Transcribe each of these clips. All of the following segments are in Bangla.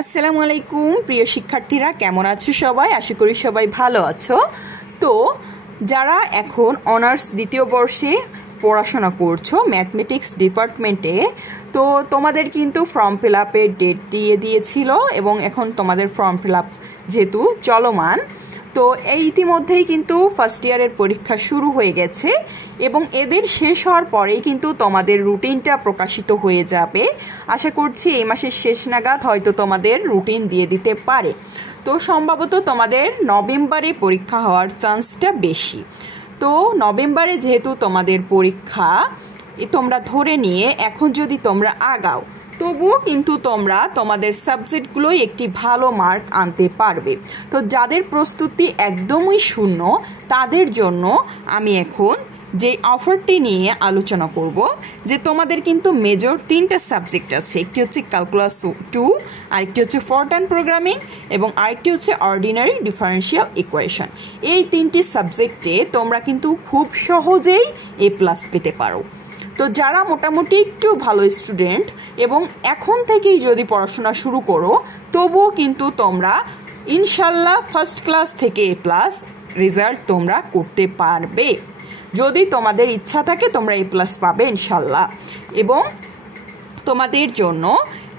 আসসালামু আলাইকুম প্রিয় শিক্ষার্থীরা, কেমন আছো সবাই? আশা করি সবাই ভালো আছো। তো যারা এখন অনার্স দ্বিতীয় বর্ষে পড়াশোনা করছো ম্যাথমেটিক্স ডিপার্টমেন্টে, তো তোমাদের কিন্তু ফর্ম ফিল আপের ডেট দিয়ে দিয়েছিল এবং এখন তোমাদের ফর্ম ফিল আপ যেহেতু চলমান, তো এই ইতিমধ্যেই কিন্তু ফার্স্ট ইয়ারের পরীক্ষা শুরু হয়ে গেছে এবং এদের শেষ হওয়ার পরেই কিন্তু তোমাদের রুটিনটা প্রকাশিত হয়ে যাবে। আশা করছি এই মাসের শেষ নাগাদ হয়তো তোমাদের রুটিন দিয়ে দিতে পারে। তো সম্ভবত তোমাদের নভেম্বরে পরীক্ষা হওয়ার চান্সটা বেশি। তো নভেম্বরে যেহেতু তোমাদের পরীক্ষা, তোমরা ধরে নিয়ে এখন যদি তোমরা আগাও তবুও কিন্তু তোমরা তোমাদের সাবজেক্টগুলোই একটি ভালো মার্ক আনতে পারবে। তো যাদের প্রস্তুতি একদমই শূন্য তাদের জন্য আমি এখন যে অফারটি নিয়ে আলোচনা করব, যে তোমাদের কিন্তু মেজর 3টা সাবজেক্ট আছে। একটি হচ্ছে ক্যালকুলাস 2, আরেকটি হচ্ছে ফরট্রান প্রোগ্রামিং এবং আরেকটি হচ্ছে অর্ডিনারি ডিফারেন্সিয়াল ইকুয়েশন। এই 3টি সাবজেক্টে তোমরা কিন্তু খুব সহজেই A+ পেতে পারো। তো যারা মোটামুটি একটু ভালো স্টুডেন্ট এবং এখন থেকেই যদি পড়াশোনা শুরু করো তবুও কিন্তু তোমরা ইনশাল্লাহ ফার্স্ট ক্লাস থেকে A+ রেজাল্ট তোমরা করতে পারবে। যদি তোমাদের ইচ্ছা থাকে তোমরা A+ পাবে ইনশাল্লাহ। এবং তোমাদের জন্য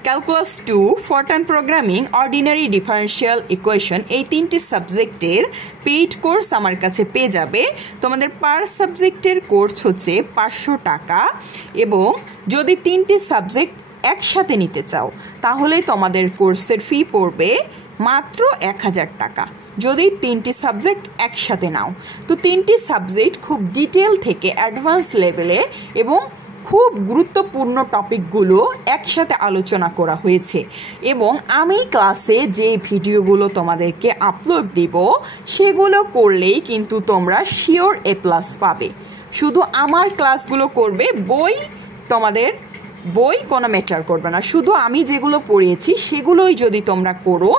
calculus 2, Fortran programming, ordinary differential equation এই 3টি সাবজেক্টের পেইড কোর্স আমার কাছে পেয়ে যাবে। তোমাদের পার সাবজেক্টের কোর্স হচ্ছে 500 টাকা এবং যদি 3টি সাবজেক্ট একসাথে নিতে চাও তাহলে তোমাদের কোর্সের ফি পড়বে মাত্র 1000 টাকা যদি 3টি সাবজেক্ট একসাথে নাও। তো 3টি সাবজেক্ট খুব ডিটেল থেকে অ্যাডভান্স লেভেলে এবং খুব গুরুত্বপূর্ণ টপিকগুলো একসাথে আলোচনা করা হয়েছে এবং আমি ক্লাসে যে ভিডিওগুলো তোমাদেরকে আপলোড দিব সেগুলো করলেই কিন্তু তোমরা শিওর A+ পাবে। শুধু আমার ক্লাসগুলো করবে, তোমাদের বই কোনো ম্যাটার করবে না, শুধু আমি যেগুলো পড়িয়েছি সেগুলোই যদি তোমরা করো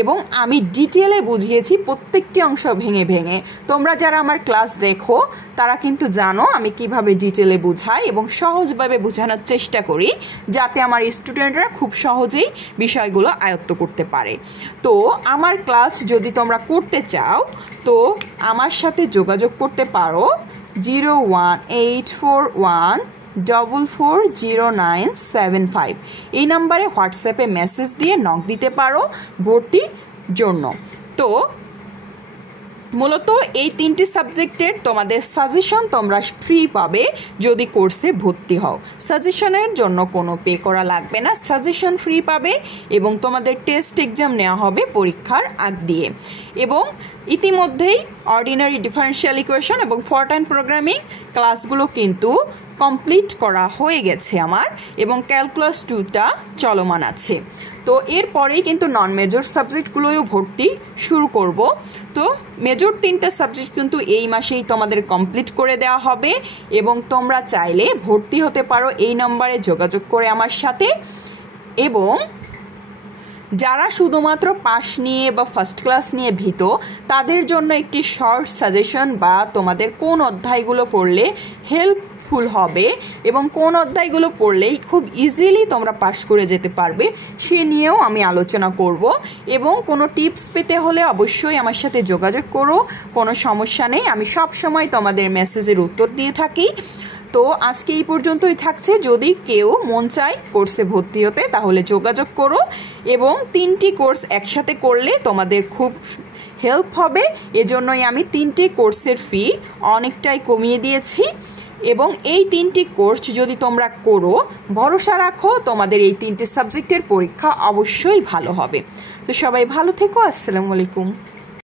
এবং আমি ডিটেলে বুঝিয়েছি প্রত্যেকটি অংশ ভেঙে ভেঙে। তোমরা যারা আমার ক্লাস দেখো তারা কিন্তু জানো আমি কিভাবে ডিটেলে বুঝাই এবং সহজভাবে বোঝানোর চেষ্টা করি যাতে আমার স্টুডেন্টরা খুব সহজেই বিষয়গুলো আয়ত্ত করতে পারে। তো আমার ক্লাস যদি তোমরা করতে চাও তো আমার সাথে যোগাযোগ করতে পারো 01841440975 এই নাম্বারে হোয়াটসঅ্যাপে মেসেজ দিয়ে নক দিতে পারো ভর্তির জন্য। তো মূলত এই 3টি সাবজেক্টের তোমাদের সাজেশন তোমরা ফ্রি পাবে যদি কোর্সে ভর্তি হও। সাজেশনের জন্য কোনো পে করা লাগবে না, সাজেশন ফ্রি পাবে এবং তোমাদের টেস্ট এক্সাম নেওয়া হবে পরীক্ষার আগ দিয়ে। এবং ইতিমধ্যেই অর্ডিনারি ডিফারেন্সিয়াল ইকুয়েশন এবং ফরট্রান প্রোগ্রামিং ক্লাসগুলো কিন্তু কমপ্লিট করা হয়ে গেছে আমার এবং ক্যালকুলাস 2টা চলমান আছে। তো এরপরেই কিন্তু নন মেজর সাবজেক্টগুলোও ভর্তি শুরু করব। তো মেজর 3টা সাবজেক্ট কিন্তু এই মাসেই তোমাদের কমপ্লিট করে দেওয়া হবে এবং তোমরা চাইলে ভর্তি হতে পারো এই নম্বরে যোগাযোগ করে আমার সাথে। এবং যারা শুধুমাত্র পাস নিয়ে বা ফার্স্ট ক্লাস নিয়ে ভীত তাদের জন্য একটি শর্ট সাজেশন বা তোমাদের কোন অধ্যায়গুলো পড়লে হেল্পফুল হবে এবং কোন অধ্যায়গুলো পড়লেই খুব ইজিলি তোমরা পাস করে যেতে পারবে সে নিয়েও আমি আলোচনা করব। এবং কোনো টিপস পেতে হলে অবশ্যই আমার সাথে যোগাযোগ করো, কোনো সমস্যা নেই, আমি সব সময় তোমাদের মেসেজের উত্তর দিয়ে থাকি। তো আজকে এই পর্যন্তই থাকছে। যদি কেউ মন চায় কোর্সে ভর্তি হতে তাহলে যোগাযোগ করো এবং 3টি কোর্স একসাথে করলে তোমাদের খুব হেল্প হবে। এজন্যই আমি 3টি কোর্সের ফি অনেকটাই কমিয়ে দিয়েছি এবং এই 3টি কোর্স যদি তোমরা করো ভরসা রাখো তোমাদের এই 3টি সাবজেক্টের পরীক্ষা অবশ্যই ভালো হবে। তো সবাই ভালো থেকো। আসসালামু আলাইকুম।